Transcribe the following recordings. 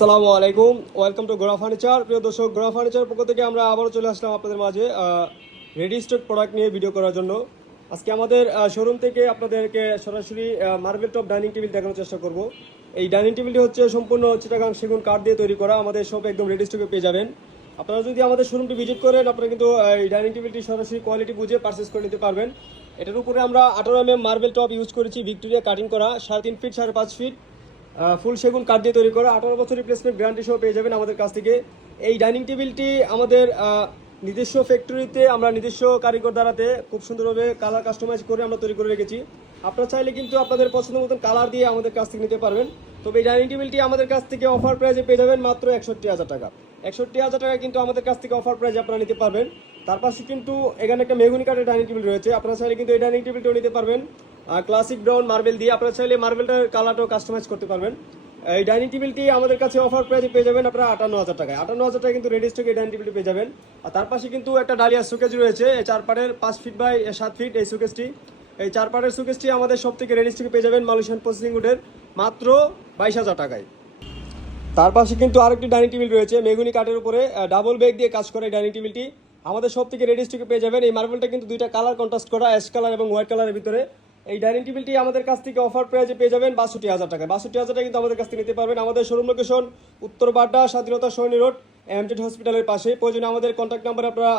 আসসালামু আলাইকুম, welcome to Gora furniture. প্রিয় দর্শক, গোরা ফার্নিচার পক্ষ থেকে আমরা আবারও চলে আসলাম আপনাদের মাঝে রেডি স্টক প্রোডাক্ট নিয়ে ভিডিও করার জন্য। আজকে আমাদের শোরুম থেকে আপনাদেরকে সরাসরি মার্বেল টপ ডাইনিং টেবিল দেখানোর চেষ্টা করব। এই ডাইনিং টেবিলটি হচ্ছে সম্পূর্ণ চিটাগাং সেগুন কাঠ দিয়ে তৈরি করা। আমাদের সব একদম রেডি স্টকে পেয়ে যাবেন। আপনারা যদি আমাদের শোরুমটি ভিজিট করেন, আপনারা কিন্তু এই ডাইনিং টেবিলটি সরাসরি কোয়ালিটি বুঝে পারচেস করে নিতে পারবেন। এটার উপরে আমরা 18 mm মার্বেল টপ ইউজ করেছি, ভিক্টোরিয়া কাটিং করা, 3.5 ফিট 5.5 ফিট ফুল সেগুন কাঠ দিয়ে তৈরি করা। 18 বছর রিপ্লেসমেন্ট গ্যারান্টি সহ পেয়ে যাবেন আমাদের কাছ থেকে। এই ডাইনিং টেবিলটি আমাদের নিজস্ব ফ্যাক্টরিতে আমরা নিজস্ব কারিগর দ্বারাতে খুব সুন্দরভাবে কালার কাস্টমাইজ করে আমরা তৈরি করে রেখেছি। আপনারা চাইলে কিন্তু আপনাদের পছন্দ মতন কালার দিয়ে আমাদের কাছ থেকে নিতে পারবেন। তবে এই ডাইনিং টেবিলটি আমাদের কাছ থেকে অফার প্রাইজে পেয়ে যাবেন মাত্র 61,000 টাকা। 61,000 টাকা কিন্তু আমাদের কাছ থেকে অফার প্রাইজে আপনারা নিতে পারবেন। তার পাশে কিন্তু এখানে একটা মেহগনি কাঠের ডাইনিং টেবিল রয়েছে। আপনারা চাইলে কিন্তু এই ডাইনিং টেবিলটাও নিতে পারবেন ক্লাসিক ব্রাউন মার্বেল দিয়ে। আপনারা চাইলে মার্বেলটার কালারটাও কাস্টমাইজ করতে পারবেন। এই ডাইনিং টেবিলটি আমাদের কাছে অফার প্রাইজে পেয়ে যাবেন আপনারা 58,000 টাকায়। 58,000 টাকা কিন্তু রেডি স্টকে এই ডাইনিং টেবিলটি পেয়ে যাবেন। আর তার পাশে কিন্তু একটা ডালিয়া শোকেজ রয়েছে, এই 4 পাটের 5 ফিট বাই 7 ফিট এই শোকেজটি। এই 4 পাটের শোকেজটি আমাদের সব থেকে রেডি স্টকে পেয়ে যাবেন মালয়েশিয়ান প্রসেসিং উডের মাত্র 22,000 টাকায়। তার পাশে কিন্তু আরেকটি ডাইনিং টেবিল রয়েছে মেহগনি কাঠের উপরে ডাবল ব্যাগ দিয়ে কাজ করা। এই ডাইনিং টেবিলটি আমাদের সব থেকে রেডি স্টকে পেয়ে যাবেন। এই মার্বেলটা কিন্তু দুইটা কালার কন্ট্রাস্ট করা, অ্যাশ কালার এবং হোয়াইট কালারের ভিতরে। এই ডাইনিং টেবিলটি আমাদের কাছ থেকে অফার প্রাইজে পেয়ে যাবেন 62,000 টাকা। 62,000 টাকা কিন্তু আমাদের কাছ থেকে নিতে পারবেন। আমাদের শোরুম লোকেশন উত্তর বাড্ডা স্বাধীনতা সরণি রোড, এমজেড হসপিটালের পাশে। প্রয়োজনে আমাদের কন্ট্যাক্ট নাম্বারে আপনারা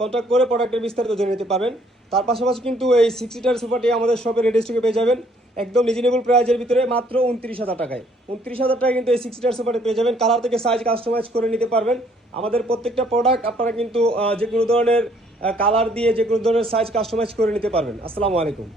কন্ট্যাক্ট করে প্রোডাক্টের বিস্তারিত জেনে নিতে পারবেন। তার পাশাপাশি কিন্তু এই 6 সিটার সোফাটি আমাদের শপে রেডি স্টকে পেয়ে যাবেন একদম রিজনেবল প্রাইজের ভিতরে মাত্র 29,000 টাকায়। 29,000 টাকায় কিন্তু এই 6 সিটার সোফাটি পেয়ে যাবেন। কালার থেকে সাইজ কাস্টমাইজ করে নিতে পারবেন। আমাদের প্রত্যেকটা প্রোডাক্ট আপনারা কিন্তু যে কোনো ধরনের কালার দিয়ে যে কোনো ধরনের সাইজ কাস্টমাইজ করে নিতে পারবেন। আসসালামু আলাইকুম।